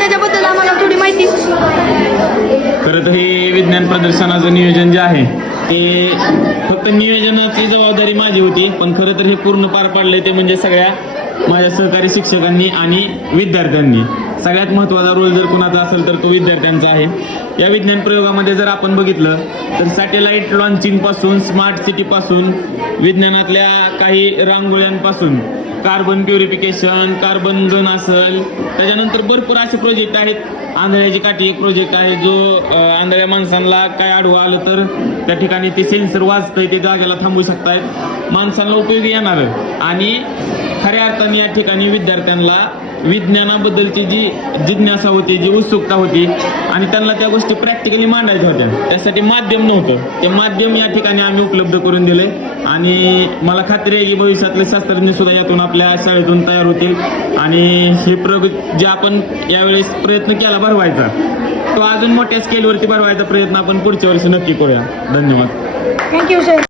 त्याच्याबद्दल आम्हाला थोडी माहिती. खरं तर हे विज्ञान प्रदर्शनाचं नियोजन जे आहे ते फक्त नियोजनाची जबाबदारी माझी होती, पण खरं तर हे पूर्ण पार पाडलंय ते म्हणजे सगळ्या माझ्या सहकारी शिक्षकांनी आणि विद्यार्थ्यांनी. सगळ्यात महत्त्वाचा रोल जर कुणाचा असेल तर तो विद्यार्थ्यांचा आहे. या विज्ञान प्रयोगामध्ये जर आपण बघितलं तर सॅटेलाइट लॉन्चिंगपासून स्मार्ट सिटीपासून विज्ञानातल्या काही रांगोळ्यांपासून कार्बन प्युरिफिकेशन, कार्बन गन असेल, त्याच्यानंतर भरपूर असे प्रोजेक्ट आहेत. आंधळ्याची काठी एक प्रोजेक्ट आहे जो आंधळ्या माणसांना काय आडवं आलं तर त्या ठिकाणी ते सेन्सर वाजतंय, ते जागेला थांबू शकतायत, माणसांना उपयोगी येणार. आणि खऱ्या अर्थाने या ठिकाणी विद्यार्थ्यांना विज्ञानाबद्दलची जी जिज्ञासा होती, जी उत्सुकता होती आणि त्यांना त्या गोष्टी प्रॅक्टिकली मांडायच्या होत्या, त्यासाठी माध्यम नव्हतं. ते माध्यम या ठिकाणी आम्ही उपलब्ध करून दिले आणि मला खात्री आहे की भविष्यातले शास्त्रज्ञ सुद्धा यातून आपल्या शाळेतून तयार होतील आणि हे प्रयोग जे आपण यावेळेस प्रयत्न केला भरवायचा तो अजून मोठ्या स्केलवरती भरवायचा प्रयत्न आपण पुढच्या वर्षी नक्की करूया. धन्यवाद. Thank you sir.